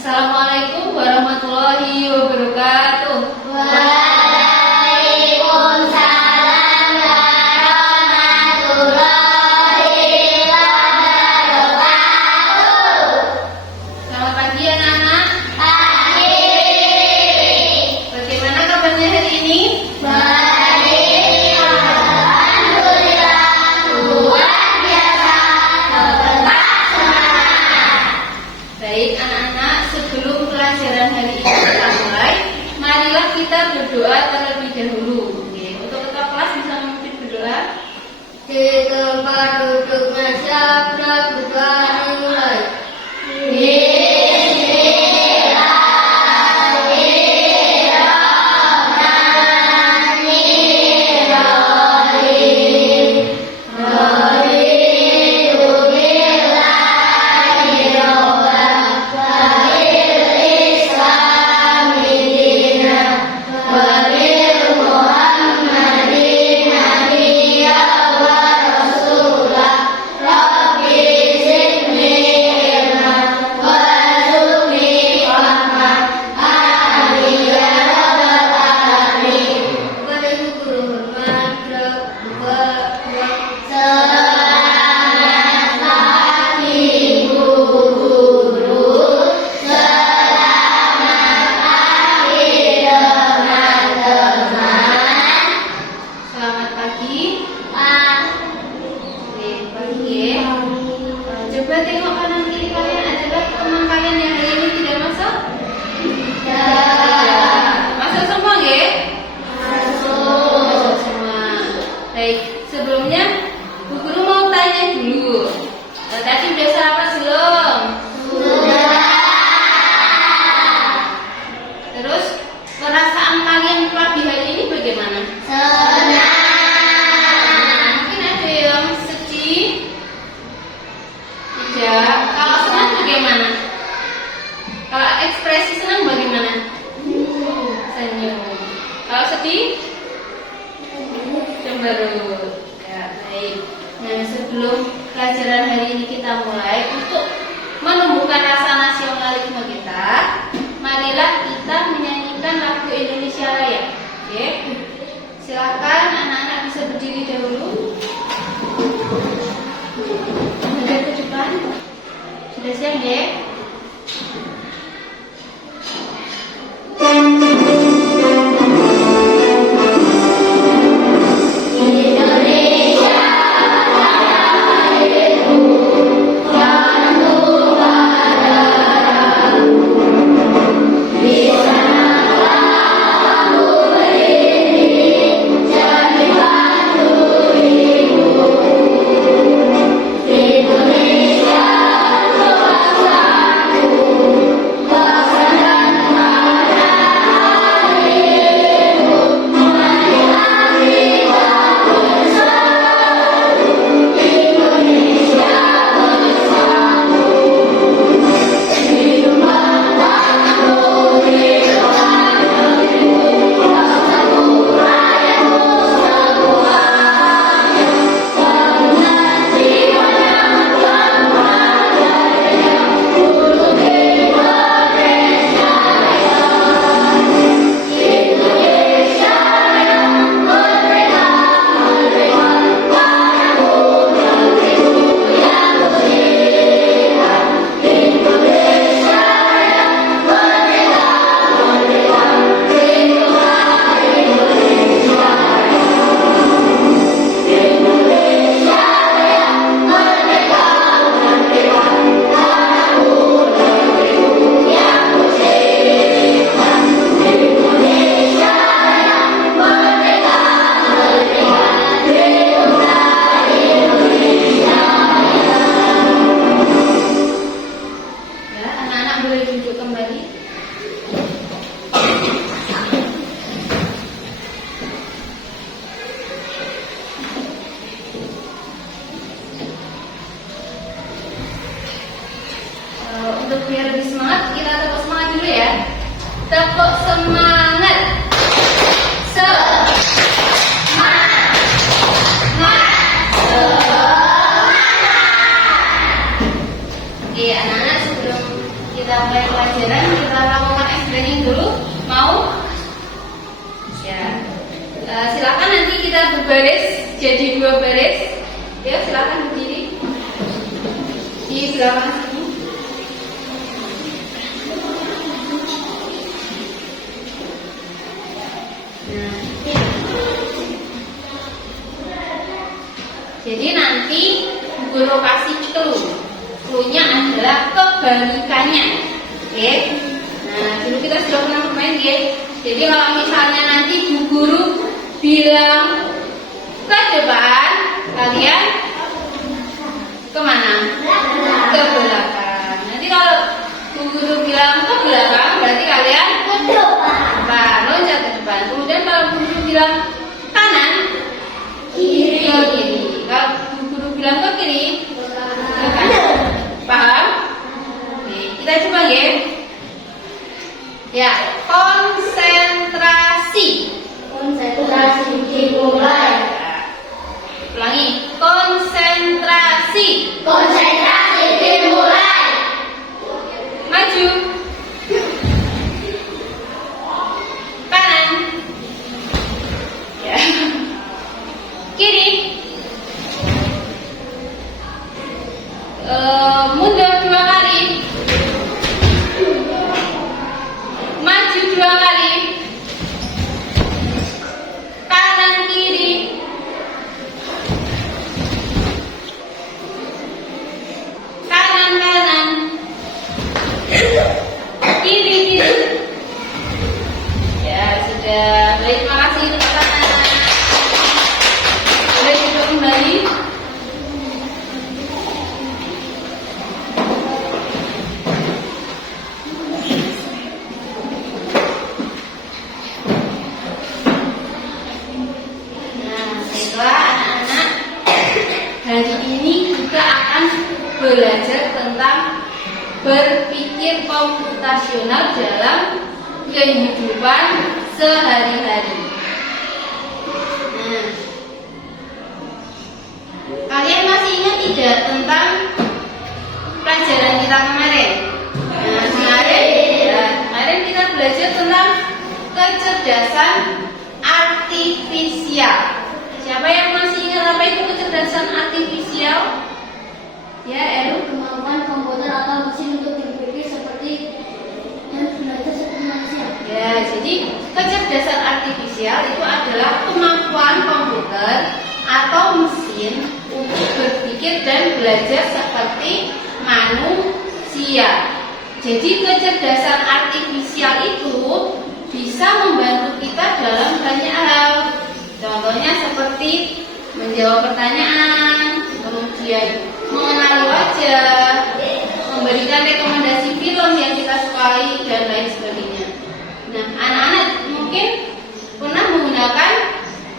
Assalamualaikum warahmatullahi wabarakatuh. Waalaikumsalam warahmatullahi wabarakatuh. Selamat pagi anak-anak. Pagi. Bagaimana kabarnya hari ini? Baik. Alhamdulillah. Luar biasa. Tetap semangat. Baik anak-anak, sebelum pelajaran hari ini kita mulai, marilah kita berdoa terlebih dahulu. Oke, untuk ketua kelas bisa memimpin berdoa. Di tempat duduk masyarakat berdoa dimulai. Selamat pagi. Oke, pagi ya. Coba tengok kanan kiri kalian, adalah teman kalian yang hari ini tidak masuk? Masuk semua ya? Masuk semua. Baik, sebelumnya Bu Guru mau tanya dulu. Tadi udah sarapan belum? Terus perasaan kalian pagi hari ini bagaimana? Mungkin ada yang sedih. Tidak. Kalau senang bagaimana? Kalau ekspresi senang bagaimana? Senyum. Kalau sedih? Cemberut. Ya, baik. Nah, sebelum pelajaran hari ini kita mulai, untuk menumbuhkan rasa nasionalisme kita, marilah kita menyanyikan lagu Indonesia Raya. Oke? Silakan anak-anak bisa berdiri dahulu. Menghadap ke depan. Sudah siap ya? Untuk biar lebih semangat, kita tepuk semangat dulu ya. Tepuk semangat. Oke, anak-anak, sebelum kita kita mulai pelajaran, kita lakukan explaining dulu. Mau? Ya. Silakan nanti kita berbaris jadi 2 baris. Ya, silakan berdiri di belakang sini. Nah. Jadi nanti guru kasih clue. Clue-nya adalah kebalikannya. Oke. Nah, dulu kita sudah pernah bermain, ya. Jadi kalau misalnya nanti bu guru bilang ke depan, kalian kemana? Ke belakang. Nanti kalau bu guru bilang ke belakang, berarti kalian ke depan, loncat ke depan. Kemudian kalau bu guru bilang kanan, kiri. Kalau bu guru bilang ke kiri, ke kanan. Paham? Oke, kita coba, ya. Ya, konsentrasi. Konsentrasi dimulai. Ulangi, konsentrasi. Konsentrasi dimulai. Maju. Kanan. Ya. Kiri. Mundur 2 kali. Maju 2 kali. Kanan kiri. Kanan kanan. Kiri kiri. Ya sudah. Baik, terima kasih tepuk tangan. Boleh duduk kembali. Hari ini kita akan belajar tentang berpikir komputasional dalam kehidupan sehari-hari. Nah, kalian masih ingat tidak tentang pelajaran kita kemarin? Nah, kemarin kita belajar tentang kecerdasan artifisial. Siapa yang masih ingat apa itu kecerdasan artifisial? Ya, Elu. Kemampuan komputer atau mesin untuk berpikir seperti dan belajar seperti manusia. Ya, jadi kecerdasan artifisial itu adalah kemampuan komputer atau mesin untuk berpikir dan belajar seperti manusia. Jadi kecerdasan artifisial itu bisa membantu kita dalam banyak hal. Contohnya seperti menjawab pertanyaan, kemudian mengenali wajah, memberikan rekomendasi film yang kita sukai, dan lain sebagainya. Nah, anak-anak mungkin pernah menggunakan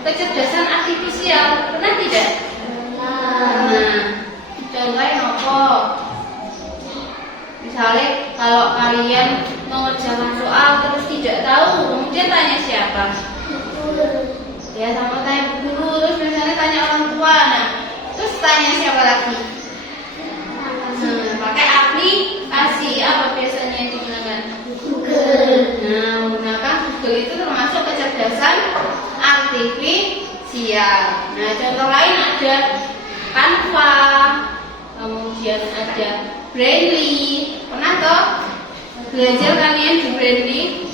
kecerdasan artifisial, pernah tidak? Nah, contohnya apa? Misalnya kalau kalian mengerjakan soal terus tidak tahu, kemudian tanya siapa? Ya, sama tanya guru, terus misalnya tanya orang tua, nah terus tanya siapa lagi? Pakai aplikasi apa biasanya yang digunakan? Google. Nah, menggunakan Google itu termasuk kecerdasan artifisial. Nah, contoh lain ada Canva, kemudian ada Brainly. Pernah toh belajar kalian di Brainly?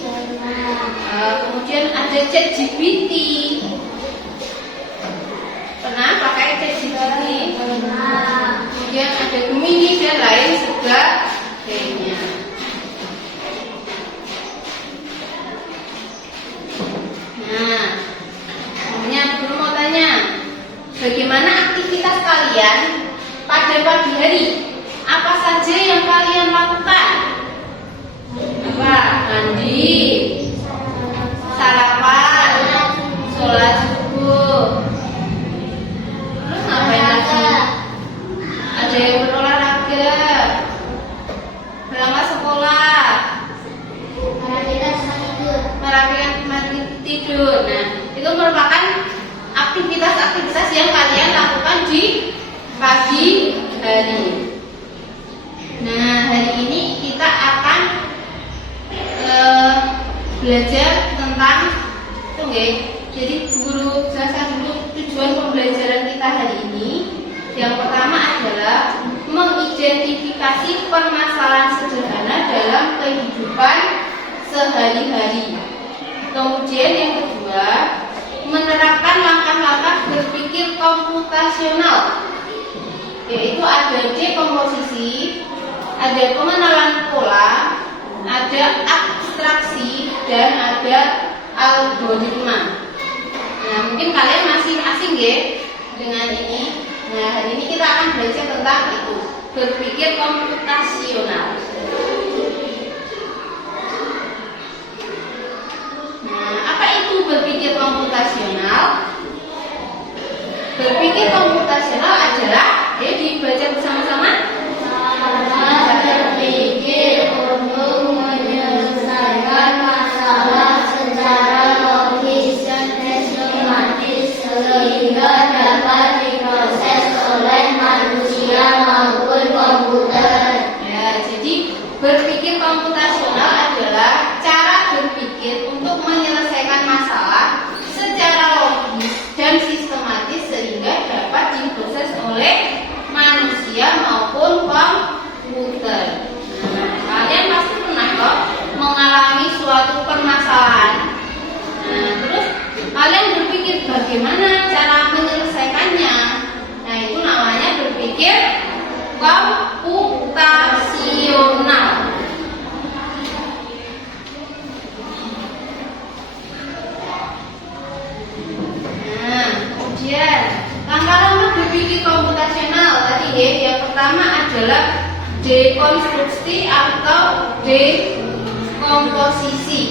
Kemudian ada ChatGPT. Pernah pakai ChatGPT? Kemudian ada Gemini dan lain sebagainya. Nah, sebenarnya guru mau tanya, bagaimana aktivitas kalian pada pagi hari? Apa saja yang kalian lakukan? Apa? Mandi, sarapan, sholat subuh. Terus ngapain lagi? Ada yang berolahraga, berangkat sekolah, merapikan tempat tidur. Nah, itu merupakan aktivitas-aktivitas yang kalian lakukan di pagi hari. Nah, hari ini kita akan belajar tentang itu nggih. Jadi guru jelaskan dulu tujuan pembelajaran kita hari ini. Yang pertama adalah mengidentifikasi permasalahan sederhana dalam kehidupan sehari-hari. Kemudian yang kedua, menerapkan langkah-langkah berpikir komputasional, yaitu ada dekomposisi, ada pengenalan pola, ada abstraksi, dan ada algoritma. Nah, mungkin kalian masih asing ya dengan ini. Nah, hari ini kita akan belajar tentang itu, berpikir komputasional. Nah, apa itu berpikir komputasional? Berpikir komputasional adalah, dibaca bersama-sama. Berpikir untuk menyelesaikan masalah secara logis dan sistematis sehingga dapat diproses oleh manusia maupun komputer. Ya, jadi berpikir komputasional adalah cara berpikir untuk menyelesaikan masalah secara logis dan sistematis sehingga dapat diproses oleh manusia maupun komputer. Nah, kalian pasti pernah kok mengalami suatu permasalahan. Nah, terus kalian berpikir bagaimana cara menyelesaikannya. Nah, itu namanya berpikir komputasional. Nah, kemudian langkah-langkah berpikir komputasional tadi ya, yang pertama adalah dekonstruksi atau dekomposisi.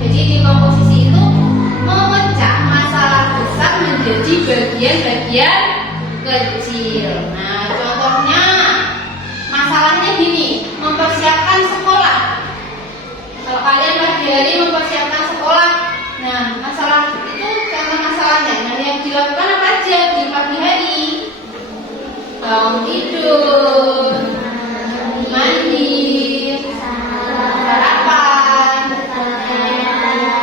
Jadi dekomposisi itu memecah masalah besar menjadi bagian-bagian kecil. Nah, contohnya masalahnya gini, mempersiapkan sekolah. Kalau kalian pagi hari mempersiapkan sekolah, nah masalah itu contoh masalahnya. Nah, yang dilakukan apa aja di pagi hari? Bangun tidur, mandi, sarapan,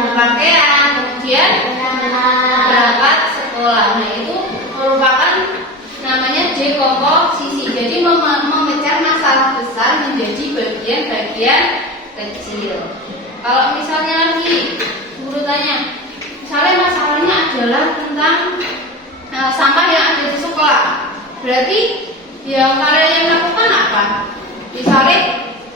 berpakaian, kemudian berangkat sekolah. Nah, itu merupakan namanya dekomposisi. Jadi memecah masalah besar menjadi bagian-bagian kecil. Kalau misalnya lagi guru tanya, misalnya masalahnya adalah tentang sampah yang ada di sekolah, berarti yang kalian lakukan apa? Misalnya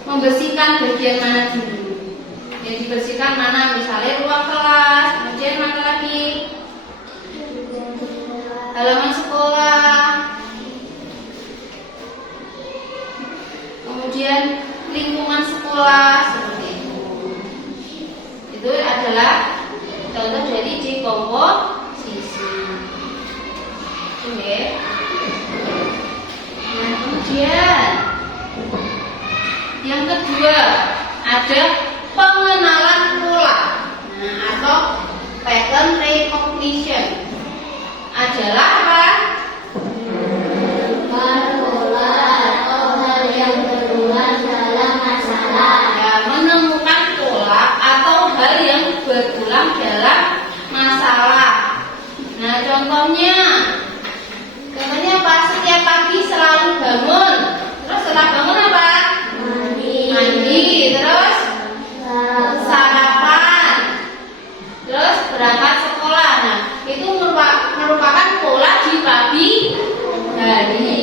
membersihkan bagian mana dulu? Yang dibersihkan mana? Misalnya ruang kelas, kemudian mana lagi? Halaman sekolah, kemudian lingkungan sekolah, seperti itu. Itu adalah contoh dari dekomposisi. Oke. Nah, kemudian yang kedua ada pengenalan pola, atau pattern recognition. Adalah apa? Pola atau hal yang berulang dalam masalah. Ya, menemukan pola atau hal yang berulang dalam masalah. Nah, contohnya apa? Setiap pagi selalu bangun. Terus setelah bangun apa? Mandi. Terus sarapan. Terus berangkat sekolah. Nah, itu merupakan pola di pagi hari.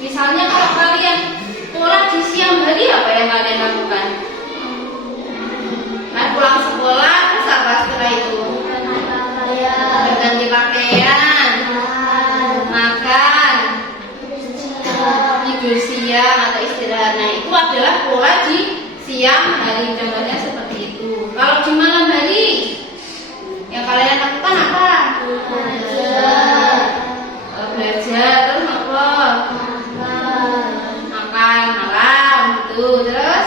Misalnya kalau kalian pola di siang hari, apa yang kalian lakukan? Nah, pulang sekolah, terus apa setelah itu? Berganti pakaian, makan, tidur siang atau istirahat. Nah, itu adalah pola di siang hari. Contohnya seperti itu. Kalau di malam hari, yang kalian lakukan apa? Belajar, terus apa? Makan malam, gitu. Terus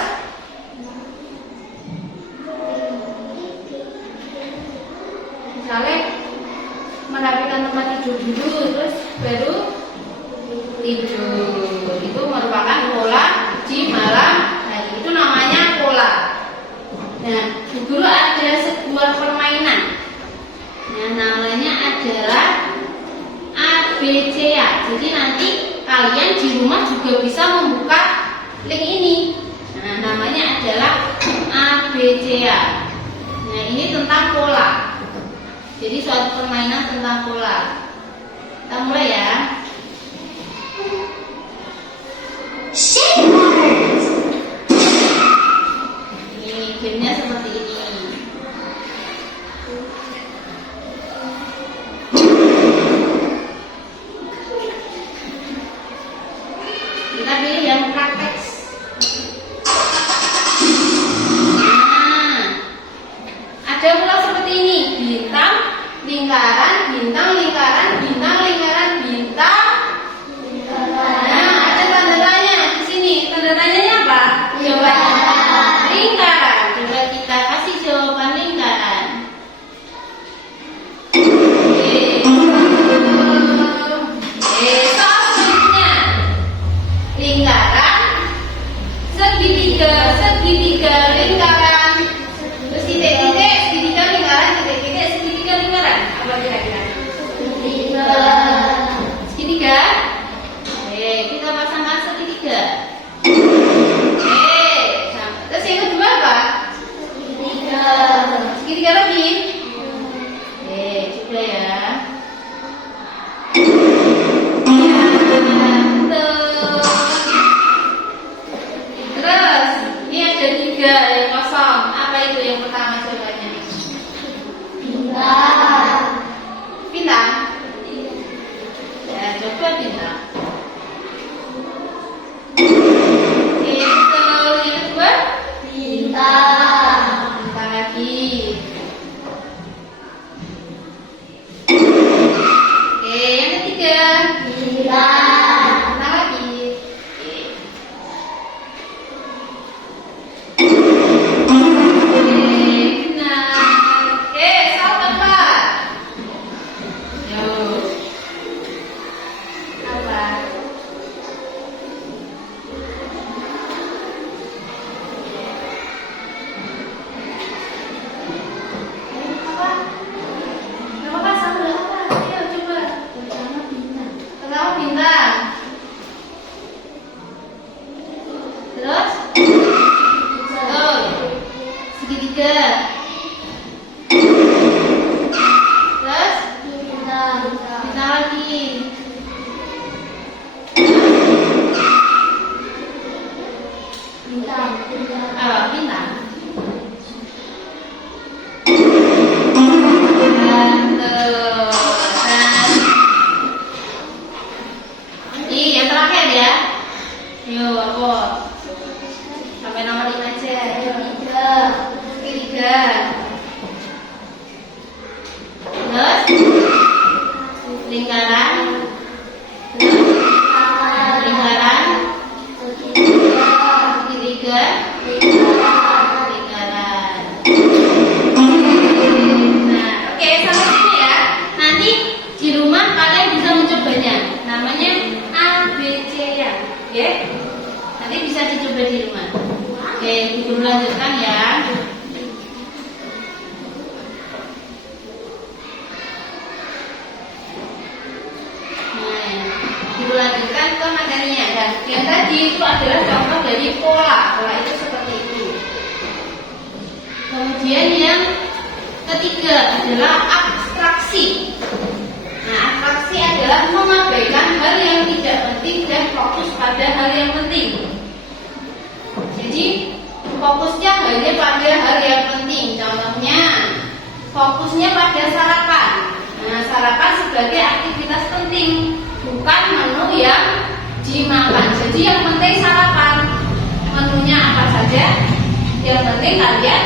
misalnya merapikan tempat tidur dulu, terus baru tidur. Itu merupakan pola di malam hari. Itu namanya pola. Nah, ABC-an. Nah, ini tentang pola. Jadi suatu permainan tentang pola. Kita mulai ya. Ini gamenya seperti ini. Kita pilih yang praktek. Nah, ada pula seperti ini: bintang, lingkaran, bintang, lingkaran, bintang, lingkaran, bintang. Nah, ada tanda tanya di sini. Tanda tanyanya apa? Jawaban lingkaran. Coba kita kasih jawaban lingkaran. Soal selanjutnya. Lingkaran, segitiga, segitiga, lingkaran. Terus titik-titik, segitiga, lingkaran, titik-titik, segitiga, lingkaran. Apa kira-kira? Segitiga. Kita pasangkan segitiga. Terus yang kedua apa? Segitiga lagi. Coba ya. Terus ini ada 3 yang kosong. Apa itu yang pertama jawabannya? Bintang. Ya, coba bintang. Betul. Yang kedua? Bintang lagi. Yang ketiga? Bintang lagi. Benar. Soal keempat. Yuk. Apa? Apa sama apa? Ayo coba. Pertama bintang. Terus? Betul. Segitiga. Terus? Bintang lagi. Bintang. Ini yang terakhir ya. Yuk, apa? Sampai nomor 5 aja. Segitiga. Terus? Lingkaran. Lingkaran. Segitiga. Lingkaran. Nah, oke, sampai sini ya. Nanti di rumah kalian bisa mencobanya. Namanya ABC ya. Oke? Nanti bisa dicoba di rumah. Oke, Ibu lanjutkan ya. Nah, Ibu lanjutkan ke materinya. Dan yang tadi itu adalah contoh dari pola. Pola itu seperti itu. Kemudian yang ketiga adalah abstraksi. Nah, abstraksi adalah mengabaikan hal yang tidak penting dan fokus pada hal yang penting. Jadi fokusnya hanya pada hal yang penting. Contohnya, fokusnya pada sarapan. Nah, sarapan sebagai aktivitas penting, bukan menu yang dimakan. Jadi yang penting sarapan. Menunya apa saja, yang penting kalian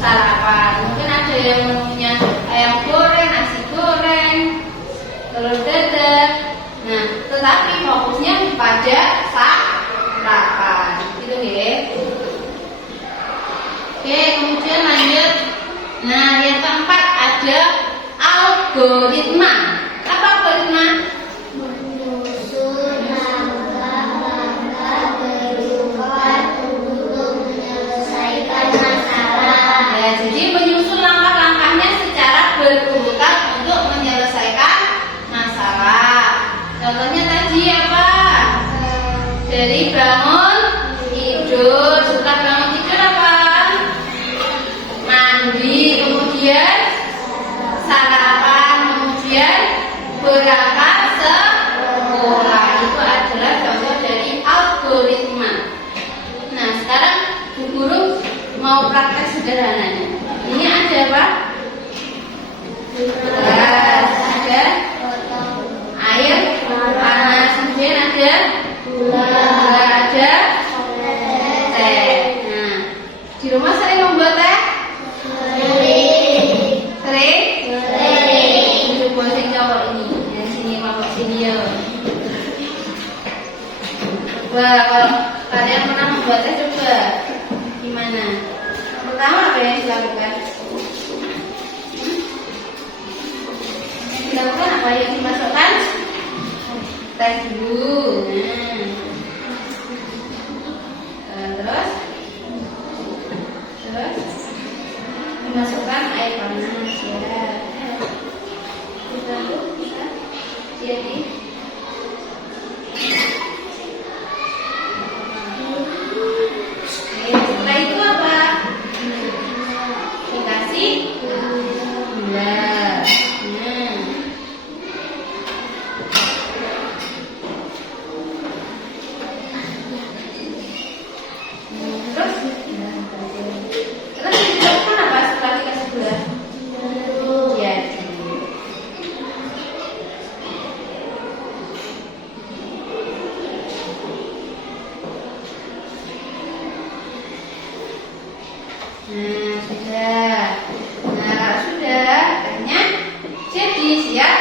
sarapan. Mungkin ada yang menunya ayam goreng, nasi goreng, telur dadar. Nah, tetapi fokusnya pada sarapan. Gitu ya. Oke, kemudian lanjut. Nah, yang keempat ada algoritma. Apa algoritma? Menyusun langkah-langkah kehidupan untuk menyelesaikan masalah. Ya, jadi menyusun langkah-langkahnya secara berurutan untuk menyelesaikan masalah. Contohnya tadi apa? Dari bangun tidur. Setelah bangun tidur apa? mau praktek sederhananya. Ini ada apa? Gelas, ada air panas, kemudian ada gula, ada teh. Nah, di rumah sering membuat teh? Sering? Coba sing cowok ini. Ya, sini kelompok sini ya. Coba kalau kalian pernah membuat teh, coba gimana? Yang pertama apa yang dilakukan? Yang dilakukan apa? Yang dimasukkan? Teh dulu. Terus dimasukkan air panas ya. Lalu kita jadi setelah itu apa? Dikasih gula. Terus dilakukan apa setelah dikasih gula? Jadi sudah. Nah, kalau sudah, tehnya jadi siap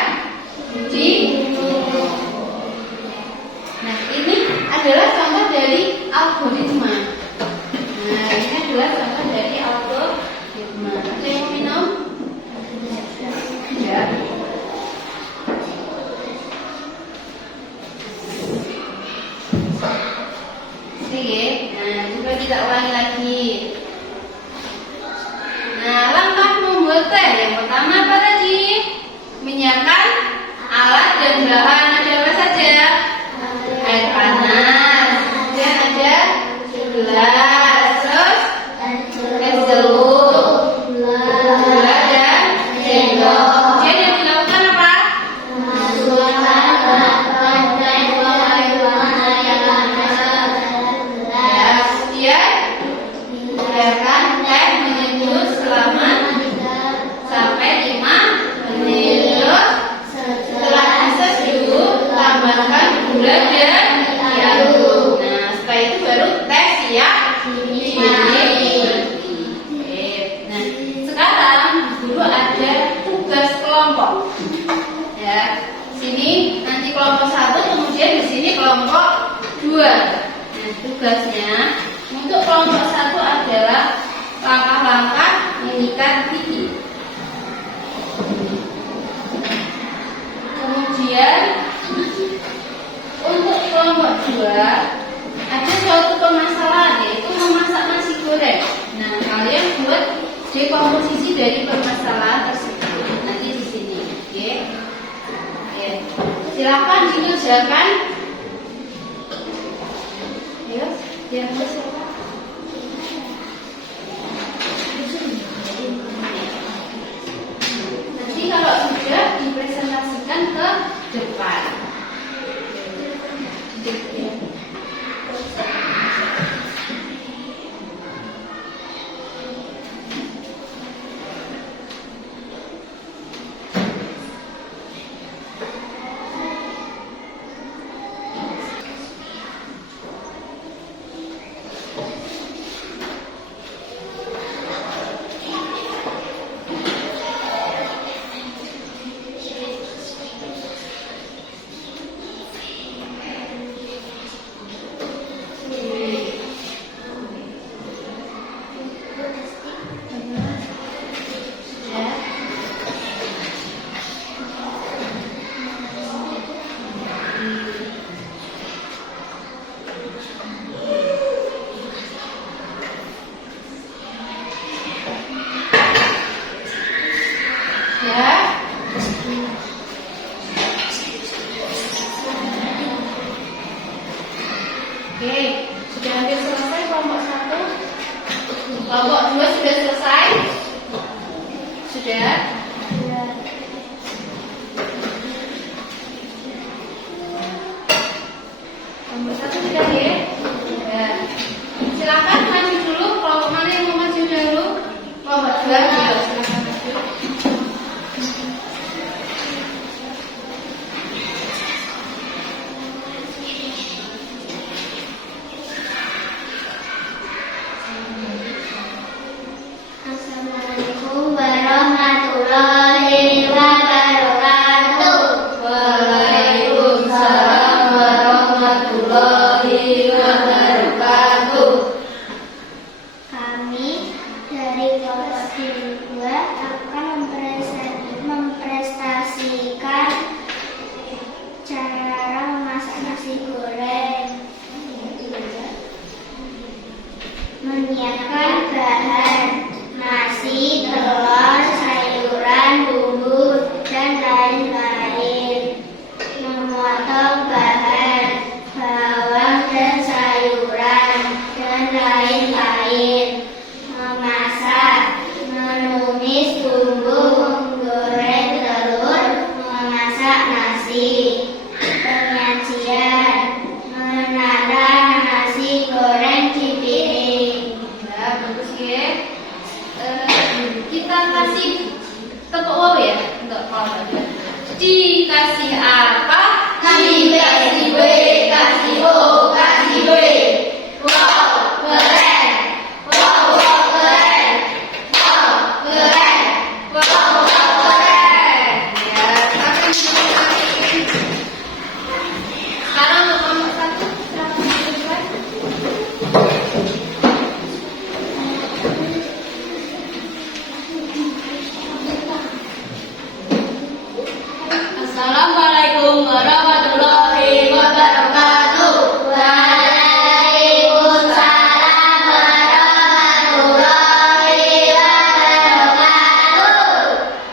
diminum. Nah, ini adalah contoh dari algoritma. Nah, ini adalah contoh dari algoritma. Ada yang mau minum? Ya. Sedikit. Nah, coba kita ulangi lagi. Nah, langkah membuat teh yang pertama apa tadi? Menyiapkan alat dan bahan. Ada apa saja? Air panas, kemudian ada gelas, terus es jeruk, gula dan sendok. Kemudian yang dilakukan apa? Ya, kemudian biarkan teh menyeduh selama sampai 5 menit. Setelah diseduh, tambahkan gula dan diaduk. Nah, setelah itu baru teh siap diminum. Oke. Nah, sekarang dulu ada tugas kelompok. Ya, sini nanti kelompok 1, kemudian di sini kelompok 2. Nah, tugasnya untuk kelompok 1 adalah langkah-langkah mengikat gigi. Kemudian untuk kelompok 2 ada suatu permasalahan, yaitu memasak nasi goreng. Nah, kalian buat dekomposisi dari permasalahan tersebut nanti di sini. Oke. Oke. Silakan dikerjakan. Ayo, yang siapa? Nanti kalau sudah dipresentasikan ke depan. Oke, sudah hampir selesai kelompok 1. Kelompok 2 sudah selesai? Sudah? Kelompok 1 sudah ya? Ya. Silakan maju dulu, kelompok mana yang mau maju Siswa akan memprestasikan cara memasak nasi goreng. Menyiapkan bahan nasi, telur, sayuran, bumbu, dan lain-lain. Memotong bahan bawang dan sayuran dan lain-lain. Memasak, menumis bumbu, menggoreng telur, memasak nasi. Penyajian, menata nasi goreng di piring. Ya, bagus ya. Kita kasih tepuk wow ya untuk kelompoknya. Dikasih apa? Dikasih W, kasih O, kasih W. Wow, keren. Wow, wow, keren. Wow, keren. Wow, wow, keren. Ya, silakan dimulai. Sekarang untuk kelompok 1, silakan dimulai. Assalamualaikum warahmatullahi wabarakatuh. Waalaikumsalam warahmatullahi wabarakatuh.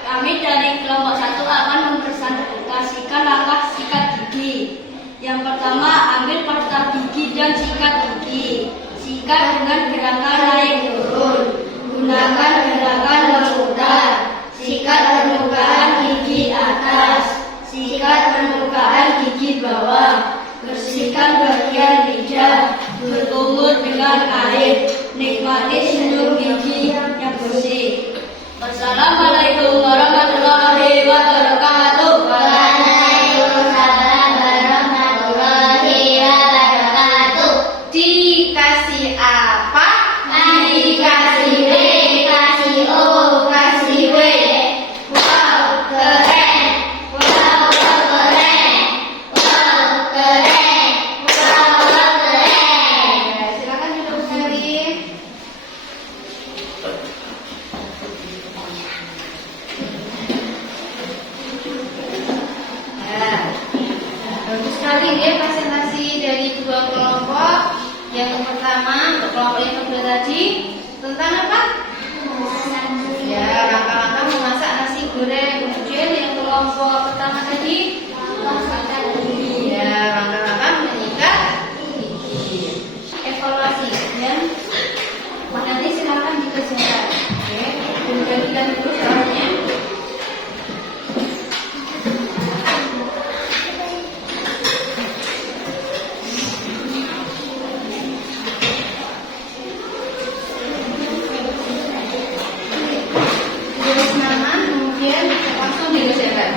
Kami dari kelompok 1 akan mempresentasikan langkah sikat gigi. Yang pertama, ambil pasta gigi dan sikat gigi. Sikat dengan gerakan naik turun. Gunakan gerakan memutar. Sikat permukaan gigi atas. Sikat permukaan gigi bawah. Bersihkan bagian lidah. Berkumur dengan air. Nikmati senyum gigi yang bersih. Wassalamualaikum warahmatullahi wabarakatuh. Waalaikumsalam warahmatullahi wabarakatuh. Dikasih apa? Dikasih W, kasih O, kasih W. Wow, keren. Wow, wow, keren. Wow, keren. Wow, wow, keren. Ya, silakan duduk sekali. Ya, bagus sekali ya presentasi dari dua kelompok. Yang pertama untuk kelompok yang kedua tadi tentang apa? Ya, langkah-langkah memasak nasi goreng. Kemudian yang kelompok pertama tadi, ya, langkah-langkah menyikat gigi. Evaluasi dan nanti silakan dikerjakan. Oke, kemudian kita terus soalnya. Tulis nama, kemudian langsung dikerjakan.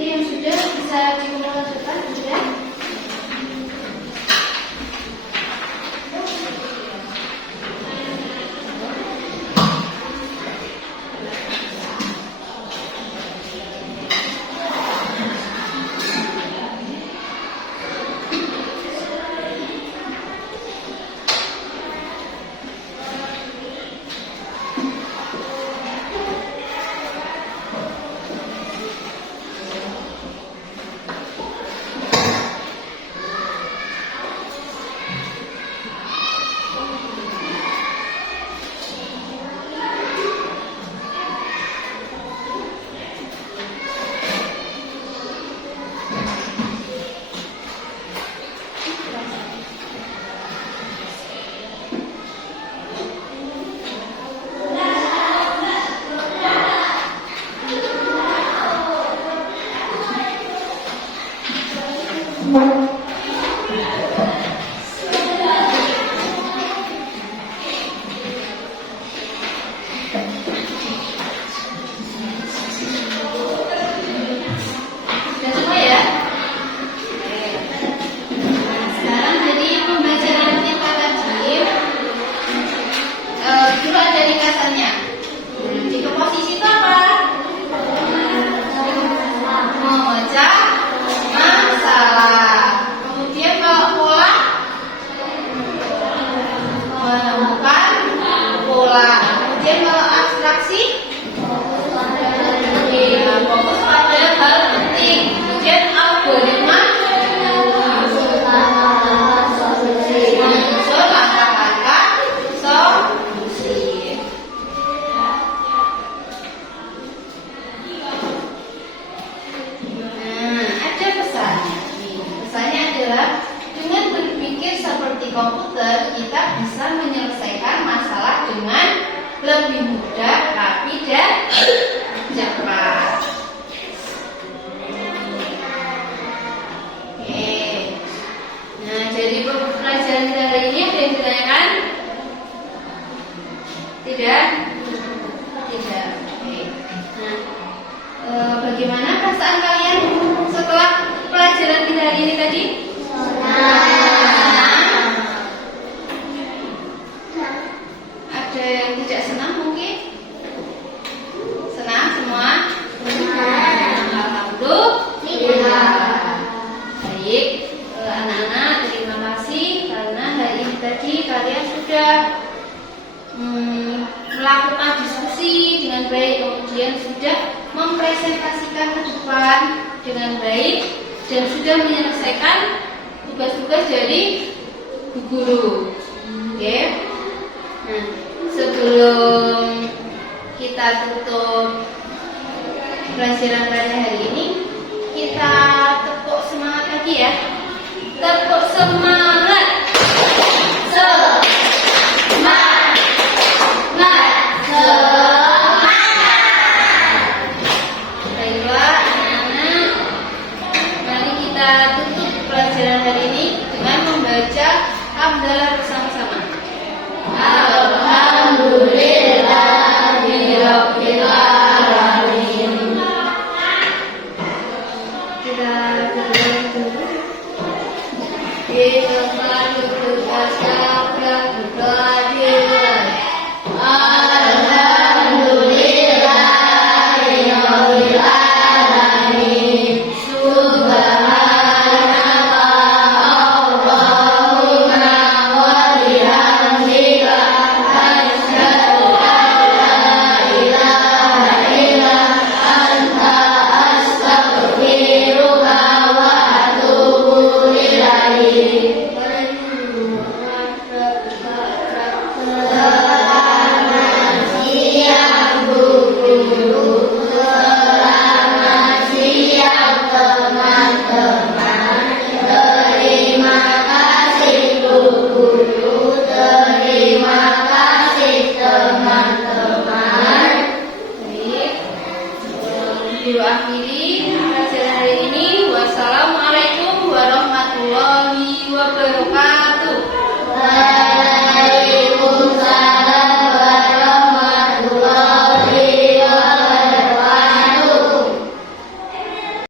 Jadi yang sudah bisa dilakukan sudah. Sudah semua ya? Sekarang jadi pembelajarannya kata Jim. Dulu ada ringkasannya. Di posisi itu apa? Membaca masalah. Kemudian kalau pola menemukan pola. Kemudian kalau abstraksi fokus pada hal penting. Kemudian algoritma menyusun langkah-langkah solusi. Ada pesannya. Pesannya adalah dengan berpikir seperti komputer, kita bisa menyelesaikan masalah dengan lebih mudah, rapi, dan cepat. Oke. Nah, jadi pelajaran kita hari ini ada yang ditanyakan? Tidak? Tidak. Oke. Nah, bagaimana perasaan kalian setelah pelajaran kita hari ini tadi? Senang. Ada yang tidak senang mungkin? Senang semua? Alhamdulillah. Baik, anak-anak terima kasih karena hari ini tadi kalian sudah melakukan diskusi dengan baik, kemudian sudah mempresentasikan ke depan dengan baik dan sudah menyelesaikan tugas-tugas dari Bu Guru. Oke. Nah, sebelum kita tutup pelajaran pada hari ini, kita tepuk semangat lagi ya. Tepuk semangat. Semangat. Baiklah anak-anak, mari kita tutup pelajaran hari ini dengan membaca hamdalah bersama-sama. Alhamdulillahirabbil alamin. Kita dulu. Kita mari bersyukur kehadiran. Alhamdulillahirabbil alamin. Subhanaka Allahumma wa bihamdika asyhadu an la ilaha illa anta astaghfiruka wa atubu ilaik. Selamat siang Bu Guru, selamat siang teman-teman. Terima kasih Bu Guru, terima kasih teman-teman. Baik, Guru akhiri pelajaran hari ini. Wassalamualaikum warahmatullahi wabarakatuh.